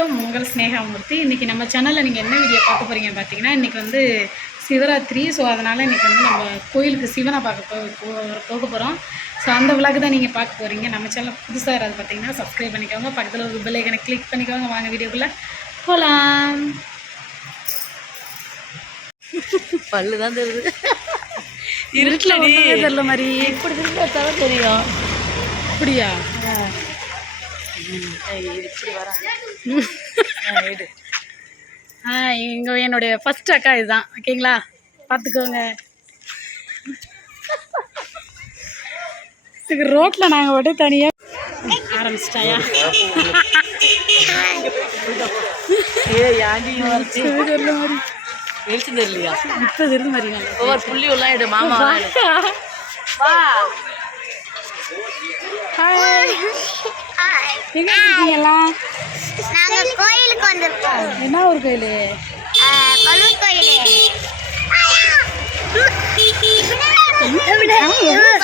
வணக்கம், உங்கள் ஸ்னேகாமூர்த்தி. இன்றைக்கி நம்ம சேனலில் நீங்கள் என்ன வீடியோ பார்க்க போகிறீங்கன்னு பார்த்தீங்கன்னா, இன்றைக்கி வந்து சிவராத்திரி. ஸோ அதனால் இன்றைக்கி வந்து நம்ம கோயிலுக்கு சிவனை பார்க்க போக போகிறோம். ஸோ அந்த விழாக்கு தான் நீங்கள் பார்க்க போகிறீங்க. நம்ம சேனல் புதுசாக யாராவது பார்த்தீங்கன்னா சப்ஸ்கிரைப் பண்ணிக்கோங்க, பக்கத்தில் ஒரு பெல் ஐக்கனை கிளிக் பண்ணிக்கோங்க. வாங்க வீடியோக்குள்ளே போகலாம். பல்லு தான் தெரியுது, இருட்டில் தெரியல மாதிரி இப்படி திரும்ப தெரியும். அப்படியா? இங்கே என்னுடைய ஃபஸ்ட் அக்கா இதுதான். ஓகேங்களா, பார்த்துக்கோங்க. இதுக்கு ரோட்டில் நாங்கள் விட்டு தனியாக ஆரம்பிச்சிட்டாயா? வெளிச்சம் தெரியலையா? இப்போ தெரிஞ்ச மாதிரி ஒவ்வொரு புள்ளி எல்லாம் எடு மாமா. எங்க இருக்கீங்களா? நாங்க கோயிலுக்கு வந்திருக்கோம். என்ன ஒரு கோயில்? பலூர் கோயில்.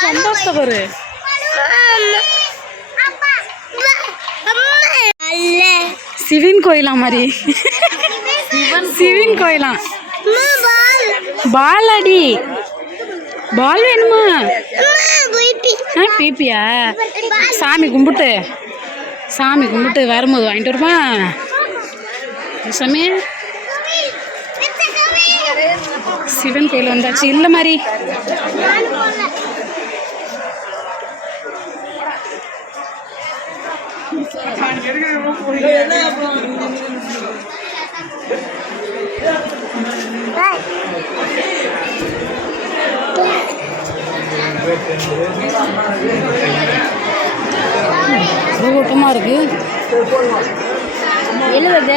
சந்தோஷம் ஒரு சிவன் கோயிலா மாதிரி. சிவன் கோயிலா? பால் அடி பால் வேணுமா? பிபியா? சாமி கும்பிட்டு வரும்போது வாங்கிட்டு வருமா சாமி? சிவன் கோயில் வந்தாச்சு. இல்லை மாதிரி கூட்டமாக இருக்கு. எழுவது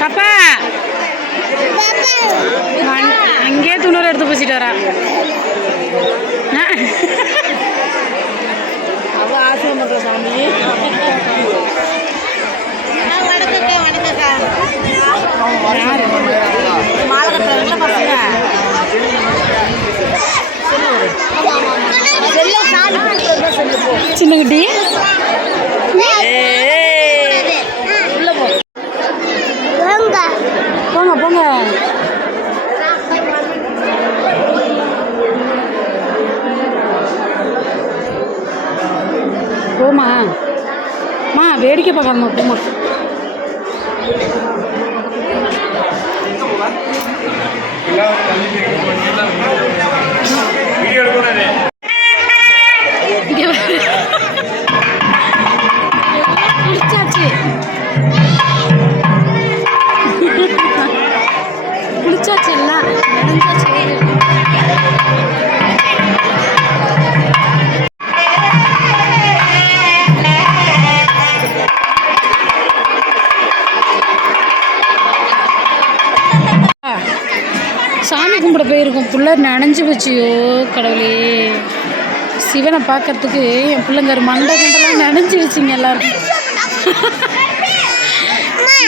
பாப்பா அங்கேயே துணூறு எடுத்து பூச்சிட்டு வரா. அவ ஆசை பண்ற சாமி. மாலை கட்டுறாங்களா பசங்க? சின்ன குட்டி உள்ள போ. போங்க போங்க. போமா வேடிக்கை பார்க்காம போமா. குளிச்சாச்சு எல்லாம் சாமி கும்பிட போயிருக்கோம். பிள்ளை நனைஞ்சு போச்சியோ கடவுளே. சிவனை பார்க்கறதுக்கு என் பிள்ளைங்க மண்டை கண்டெல்லாம் நனைஞ்சிருச்சுங்க எல்லாரும்.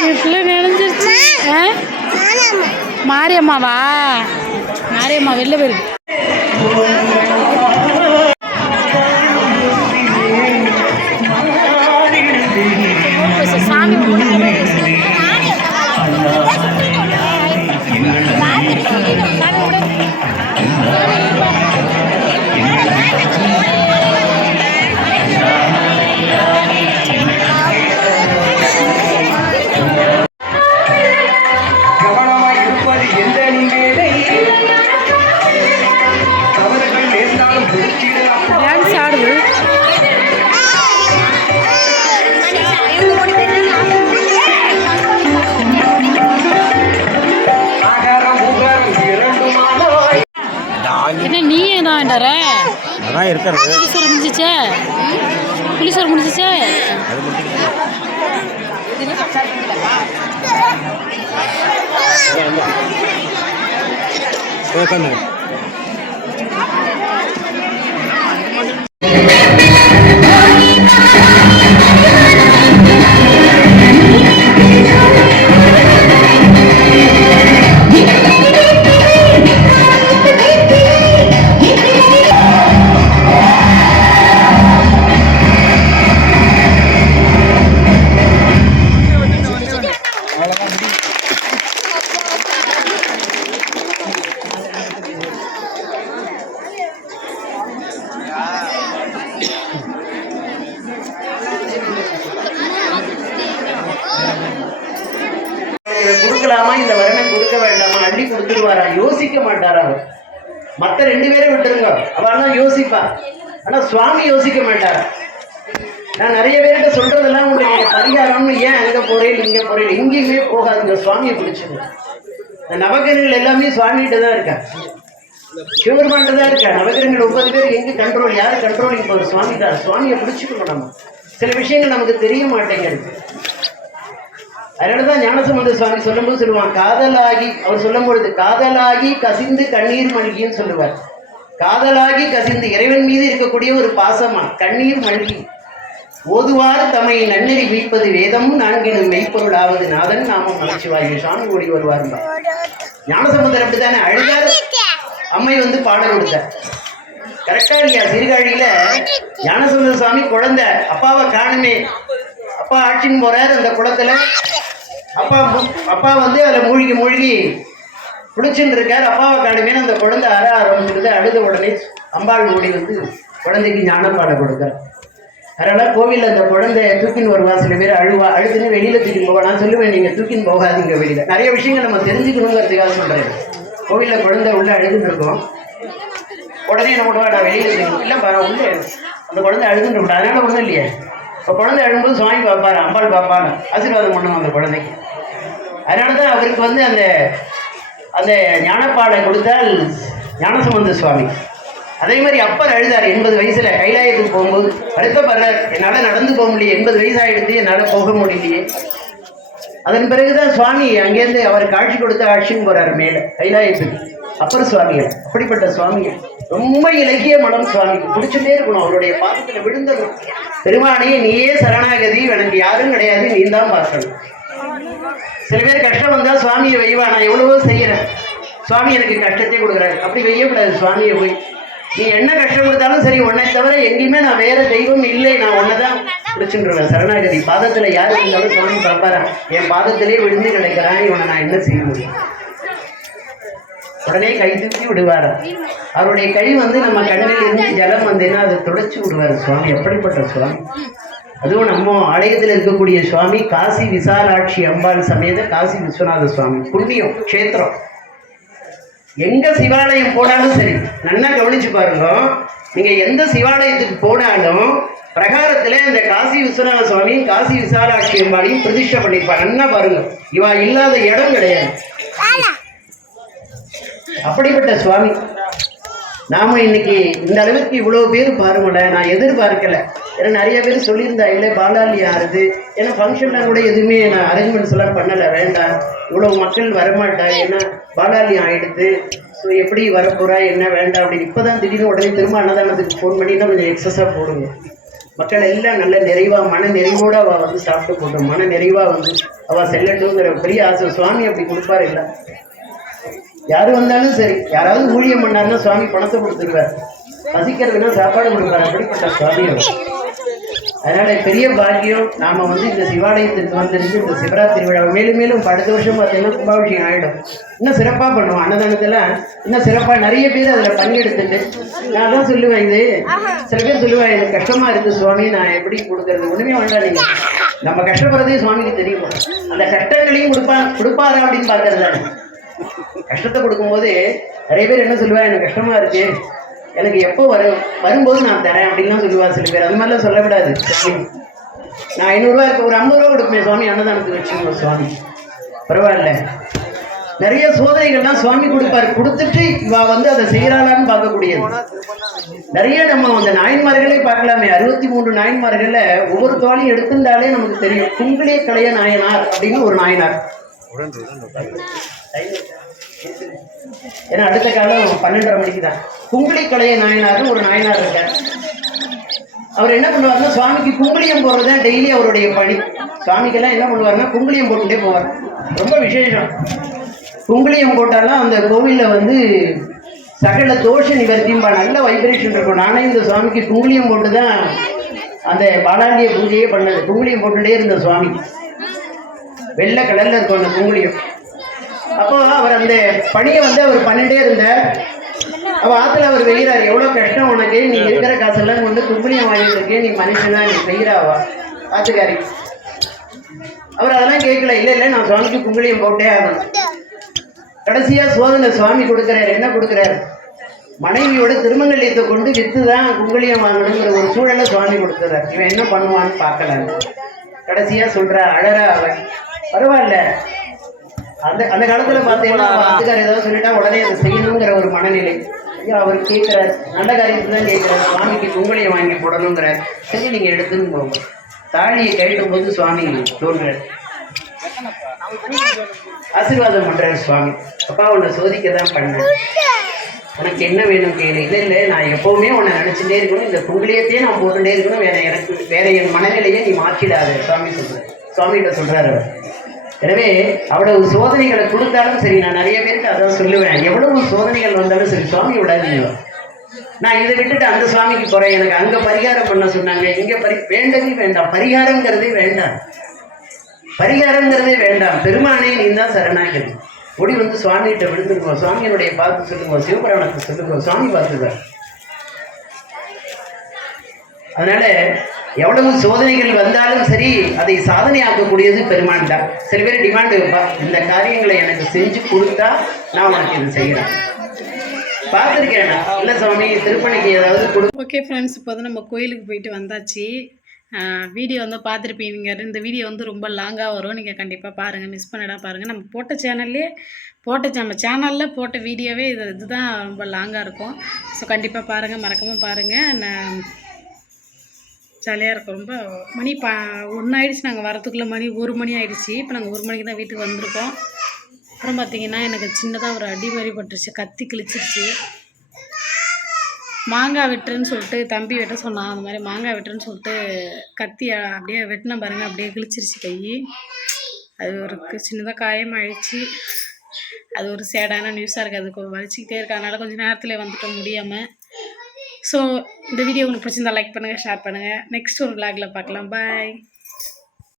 என் பிள்ளை நனைஞ்சிருச்சு. மாரியம்மாவா? மாரியம்மா வெளில போயிருக்கு. சாமி டான்ஸ் ஆடுது. என்ன நீ என்ன இருக்கிறது? புளிசோறு முடிஞ்சிச்சே. கொடுக்க வேண்டாமா, அள்ளி கொடுத்துருவாரா, யோசிக்க மாட்டாரா அவர். மற்ற 2 பேரை விட்டுருங்க, அவெல்லாம் யோசிப்பா. ஆனா சுவாமி யோசிக்க மாட்டாரா. நான் நிறைய பேர்கிட்ட சொல்றதெல்லாம் உங்களுக்கு பரிகாரம்னு, ஏன் அங்க போறேன் இங்க போறேன், எங்கேயுமே போகாதுங்க, சுவாமியை பிடிச்சிங்க. இந்த நவகிரகங்கள் எல்லாமே சுவாமிகிட்ட தான் இருக்கா, சிவபெருமான்கிட்ட தான் இருக்கா. நவகிரகங்கள் 9 பேர் எங்க கண்ட்ரோல், யாரு கண்ட்ரோலிங் போகிற, சுவாமி தான். சுவாமியை பிடிச்சிக்கணும். நம்ம சில விஷயங்கள் நமக்கு தெரிய மாட்டேங்கிறது. அதனாலதான் ஞானசம்பந்த சுவாமி சொல்லும்போது சொல்லுவான், காதலாகி, அவர் சொல்லும் பொழுது காதலாகி கசிந்து கண்ணீர் மல்கின்னு சொல்லுவார். காதலாகி கசிந்து இறைவன் மீது இருக்கக்கூடிய ஒரு பாசமா கண்ணீர் மல்கி ஓதுவார் தம்மை நன்னெறி மீட்பது வேதம் நான்கினும் மெய்ப்பொருளாவது நாதன் நாமம் நமச்சிவாய சாமி ஓடி வருவார். ஞானசம்பந்தர் அப்படித்தானே அழுதார், அம்மை வந்து பாடம் கொடுத்தார். கரெக்டா இல்லையா? சீர்காழியில ஞானசம்பந்த சுவாமி குழந்தை, அப்பாவை காணுமே, அப்பா ஆட்சின்னு போறாரு அந்த குளத்துல. அப்பா வந்து அதில் மூழ்கி குளிச்சுன்னு இருக்கார். அப்பாவை காணுமேன்னு அந்த குழந்தை அற ஆரம்பிச்சிருது. அழுத உடனே அம்பாள் ஓடி வந்து குழந்தைக்கு ஞானப்பாடம் கொடுக்குறார். அதனால கோவிலில் அந்த குழந்தை தூக்கின்னு வருவா. சில பேர் அழுதுன்னு வெளியில தூக்கின்னு போவா. நான் சொல்லுவேன், நீங்க தூக்கின்னு போகாதீங்க வெளியில. நிறைய விஷயங்கள் நம்ம தெரிஞ்சுக்கணுங்கிறதுக்காக சொல்றேன். கோவிலில் குழந்தை உள்ள அழுதுன்னு இருக்கும், உடனே நம்ம நான் வெளியில தூக்கணும் இல்லை, உள்ள அந்த குழந்தை அழுதுன்னு இருக்கும். அதனால ஒன்றும் இல்லையே. இப்போ குழந்தை அழும்போது சுவாமி பார்ப்பாரு, அம்பாள் பார்ப்பாங்க, ஆசீர்வாதம் பண்ணுவோம் அந்த குழந்தைக்கு. அதனால தான் அவருக்கு வந்து அந்த ஞானப்பாடை கொடுத்தால் ஞானசம்பந்த சுவாமி. அதே மாதிரி அப்பர் அழுதார் 80 வயசுல கைலாயத்துக்கு போகும்போது. வருத்தப்படுறார், என்னால் நடந்து போக முடியல, 80 வயசாகிடுது, என்னால் போக முடியலையே. அதன் பிறகுதான் சுவாமி அங்கேருந்து அவர் காட்சி கொடுத்து ஆட்சின்னு போறாரு மேலே கைலாயத்துக்கு. அப்பர் சுவாமிகள் அப்படிப்பட்ட சுவாமிகள், ரொம்ப இலக்கிய மனம். சுவாமிக்கு பிடிச்சுட்டே இருக்கணும், அவருடைய பாதத்தில் விழுந்தணும். பெருமானே நீயே சரணாகதி, எனக்கு யாரும் கிடையாது, நீ தான் பார்க்கணும். சில பேர் கஷ்டம் வந்தா சுவாமியை வைவா, நான் எவ்வளவோ செய்யறேன், சுவாமி எனக்கு கஷ்டத்தை கொடுக்குறாரு. அப்படி வையக்கூடாது. சுவாமியை போய் நீ என்ன கஷ்டம் கொடுத்தாலும் சரி, உன்னை தவிர எங்கேயுமே நான் வேற தெய்வம் இல்லை, நான் உன்னைதான் பிடிச்சுருவேன். சரணாகதி பாதத்துல யாரு இருந்தாலும் சுவாமி பார்ப்பாரா, என் பாதத்திலே விழுந்து கிடைக்கிறான், இவனை நான் என்ன செய்ய முடியும். உடனே கை தூக்கி விடுவாரா. அவருடைய கை வந்து நம்ம கண்ணில் இருந்து ஜலம் வந்தேன்னா அதை துடைச்சி விடுவார் சுவாமி. எப்படிப்பட்ட சுவாமி. அதுவும் நம்ம ஆலயத்தில் இருக்கக்கூடிய சுவாமி காசி விசாலாட்சி அம்பாள் சமேத காசி விஸ்வநாத சுவாமி. புண்ணியம் க்ஷேத்திரம். எங்க சிவாலயம் போனாலும் சரி, நல்லா கவனிச்சு பாருங்க. நீங்க எந்த சிவாலயத்துக்கு போனாலும் பிரகாரத்துல இந்த காசி விஸ்வநாத சுவாமியும் காசி விசாலாட்சி அம்பாளையும் பிரதிஷ்டை பண்ணிருப்பாங்க. நல்லா பாருங்க, இவா இல்லாத இடம் கிடையாது. அப்படிப்பட்ட சுவாமி. நாம இன்னைக்கு இந்த அளவுக்கு இவ்வளவு பேர் பாருங்களேன், நான் எதிர்பார்க்கல. ஏன்னா நிறைய பேர் சொல்லியிருந்தா இல்லை பாலாலி ஆறுது, ஏன்னா ஃபங்க்ஷன்லாம் கூட எதுவுமே நான் அரேஞ்ச்மெண்ட்ஸ் எல்லாம் பண்ணலை, வேண்டாம் இவ்வளவு மக்கள் வரமாட்டா, ஏன்னா பாலாலி ஆயிடுது, ஸோ எப்படி வரப்போறா என்ன வேண்டாம் அப்படின்னு. இப்போதான் திடீர்னு உடனே திரும்ப அன்னதானத்துக்கு ஃபோன் பண்ணினா கொஞ்சம் எக்ஸஸாக போடுங்க. மக்கள் எல்லாம் நல்ல நிறைவாக மன நிறைவோடு அவள் வந்து சாப்பிட்டு போட்டோம், மன நிறைவாக வந்து அவள் செல்லட்டுங்கிற பெரிய ஆசை. சுவாமி அப்படி கொடுப்பாரு. இல்லை யாரு வந்தாலும் சரி, யாராவது ஊழியம் பண்ணாருன்னா சுவாமி பணத்தை கொடுத்துருவார், பசிக்கிறதுனா சாப்பாடு கொடுப்பாரு. அப்படிப்பட்ட சுவாமி. அதனால பெரிய பாக்கியம். நாம வந்து இந்த சிவாலயத்திற்கு வந்திருந்து இந்த சிவராத்திரி விழா மேலும் மேலும் அடுத்த வருஷம் பார்த்தீங்கன்னா கும்பாபிஷேகம் ஆகிடும். இன்னும் சிறப்பாக பண்ணுவோம். அன்னதானத்தில் இன்னும் சிறப்பாக நிறைய பேர் அதில் பங்கெடுத்துட்டு, நான் தான் சொல்லுவேன், இது சில பேர் சொல்லுவேன் எனக்கு கஷ்டமா இருக்கு சுவாமி, நான் எப்படி கொடுக்கறது. ஒண்ணுமே வேண்டாம், நீங்க நம்ம கஷ்டப்படுறதே சுவாமிக்கு தெரியும். அந்த கஷ்டங்களையும் கொடுப்பாரா அப்படின்னு பார்க்கறது தானே. கஷ்டத்தை கொடுக்கும்போது நிறைய பேர் என்ன சொல்லுவா, எனக்கு கஷ்டமா இருக்கு, எனக்கு எப்போ வரும்போது நான் தரேன் அப்படின்லாம் சொல்லுவா சில பேர். அது மாதிரிலாம் சொல்லக்கூடாது. நான் 500 ரூபா இருக்கு, ஒரு 50 ரூபா கொடுப்பேன் சுவாமி, அன்னதானத்துக்கு வச்சுக்கோங்க சுவாமி, பரவாயில்ல. நிறைய சோதனைகள்லாம் சுவாமி கொடுப்பாரு. கொடுத்துட்டு இவா வந்து அதை செய்யறாளான்னு பார்க்கக்கூடியது. நிறைய நம்ம அந்த நாயன்மார்களே பார்க்கலாமே. 63 நாயன்மார்கள்ல ஒவ்வொரு தோலையும் எடுத்திருந்தாலே நமக்கு தெரியும். குங்கிலே கலைய நாயனார் அப்படின்னு ஒரு நாயனார். ஏன்னா அடுத்த காலம் 12:30 மணிக்கு தான். குங்குளி கலைய நாயனார்னு ஒரு நாயனார் இருக்கார். அவர் என்ன பண்ணுவாருன்னா, சுவாமிக்கு குங்குளியம் போடுறதுதான் டெய்லி அவருடைய பணி. சுவாமிக்கெல்லாம் என்ன பண்ணுவாருன்னா குங்குளியம் போட்டுட்டே போவார். ரொம்ப விசேஷம். குங்குளியம் போட்டாலும் அந்த கோவிலில் வந்து சகல தோஷ நிவர்த்தியும் நல்ல வைப்ரேஷன் இருக்கும். நானே இந்த சுவாமிக்கு குங்குளியம் போட்டு தான் அந்த பாலாண்டிய பூஜையே பண்ணது. குங்குளியம் போட்டுட்டே இருந்த சுவாமி, வெள்ளை கலர்ல இருக்கும் அந்த குங்குளியம். அப்போ அவர் அந்த பணியை வந்து அவர் பண்ணிட்டே இருந்தார். அவள் ஆற்றுல அவர் வெய்கிறார், எவ்வளோ கஷ்டம் உனக்கு, நீ இருக்கிற காசெல்லாம் கொண்டு குங்குளியம் வாங்கிட்டு இருக்கே, நீ மனுஷனா, நீ வெய்கிறாவா ஆத்துக்காரி. அவர் அதெல்லாம் கேட்கல. இல்லை நான் சுவாமிக்கு குங்குளியம் போட்டே ஆகணும். கடைசியா சோதனை சுவாமி கொடுக்கிறார். என்ன கொடுக்கிறார்? மனைவியோட திருமங்கல்யத்தை கொண்டு வித்து தான் குங்குளியம் வாங்கணுங்கிற ஒரு சூழலை சுவாமி கொடுத்துறார். இவன் என்ன பண்ணுவான்னு பார்க்கலாம். கடைசியா சொல்றா, அழறா அவன். பரவாயில்ல, அந்த காலத்துல பார்த்தீங்கன்னா வாத்துக்கார் ஏதாவது சொல்லிட்டா உடனே அதை செய்யணுங்கிற ஒரு மனநிலை. ஐயா அவர் கேட்கிறார், நல்ல காரியத்துல தான் கேட்கிறார். சுவாமிக்கு குங்குளியம் வாங்கி போடணுங்கிறார். சரி நீங்க எடுத்துன்னு போங்க. தாலியை கழிக்கும் போது சுவாமி தோன்றார், ஆசீர்வாதம் பண்றாரு சுவாமி. அப்பா உன்னை சோதிக்க தான் பண்ணேன், உனக்கு என்ன வேணும் கேளு. இல்லை நான் எப்பவுமே உன்னை நினைச்சுட்டே இருக்கணும், இந்த குங்குளியத்தையே நான் போட்டுட்டே இருக்கணும், வேற என் மனநிலையை நீ மாற்றிடாத சுவாமி சொல்றாரு. சுவாமிகிட்ட சொல்றாரு அவர். எனவே அவ்வளவு சோதனைகளை கொடுத்தாலும் சரி, நான் நிறைய பேருக்கு அதான் சொல்லுவேன், எவ்வளவு சோதனைகள் வந்தாலும் சரி சுவாமி விடாதீங்க. நான் இதை விட்டுட்டு அந்த சுவாமிக்கு போறேன், எனக்கு அங்க பரிகாரம் பண்ண சொன்னாங்க, இங்க வேண்டவே வேண்டாம். பரிகாரங்கிறதே வேண்டாம், பரிகாரங்கிறதே வேண்டாம். பெருமானே நீ தான் சரணாகதி. ஒடி வந்து சுவாமிகிட்ட விழுந்துருக்கோம், சுவாமியினுடைய பார்த்து சொல்லுங்க, சிவபுராணத்தை சொல்லுங்க, சுவாமி பார்த்துதான். அதனால எவ்வளவு சோதனைகள் வந்தாலும் சரி அதை சாதனையாக்கக்கூடியது பெருமான் தான். சில பேர் டிமாண்ட் வைப்பா, இந்த காரியங்களை எனக்கு செஞ்சு கொடுத்தா நான் உனக்கு இது செய்யறேன். பார்த்துருக்கேன் இல்லை சுவாமி திருப்பணிக்கு ஏதாவது கொடு. ஓகே ஃப்ரெண்ட்ஸ், இப்போ வந்து நம்ம கோயிலுக்கு போயிட்டு வந்தாச்சு. வீடியோ வந்து பார்த்துருப்பீங்க. இந்த வீடியோ வந்து ரொம்ப லாங்காக வரும், நீங்கள் கண்டிப்பாக பாருங்கள், மிஸ் பண்ணிடா பாருங்கள். நம்ம நம்ம சேனலில் போட்ட வீடியோவே இதுதான் ரொம்ப லாங்காக இருக்கும். ஸோ கண்டிப்பாக பாருங்கள், மறக்காமல் பாருங்கள். நான் ஜாலியாக இருக்கும். ரொம்ப மணி 1 ஆயிடுச்சு, நாங்கள் வரத்துக்குள்ளே மணி 1 மணி ஆயிடுச்சு. இப்போ நாங்கள் 1 மணிக்கு தான் வீட்டுக்கு வந்திருக்கோம். அப்புறம் பார்த்திங்கன்னா எனக்கு சின்னதாக ஒரு அடி மாதிரி பட்டுருச்சு, கத்தி கிழிச்சிருச்சு. மாங்காய் வெட்டுறேன்னு சொல்லிட்டு தம்பி வெட்ட சொன்னான். அந்த மாதிரி மாங்காய் வெட்டுறேன்னு சொல்லிட்டு கத்தி அப்படியே வெட்டின பாருங்கள், அப்படியே கிழிச்சிருச்சு கை. அது ஒரு சின்னதாக காயமாகிடுச்சு. அது ஒரு சேடான நியூஸாக இருக்குது. அது வலிச்சிக்கிட்டே இருக்கு, அதனால் கொஞ்சம் நேரத்தில் வந்துட்ட முடியாமல். ஸோ இந்த வீடியோ உங்களுக்கு பிடிச்சிருந்தா லைக் பண்ணுங்கள், ஷேர் பண்ணுங்கள். நெக்ஸ்ட் ஒரு விளாகில் பார்க்கலாம். பாய்.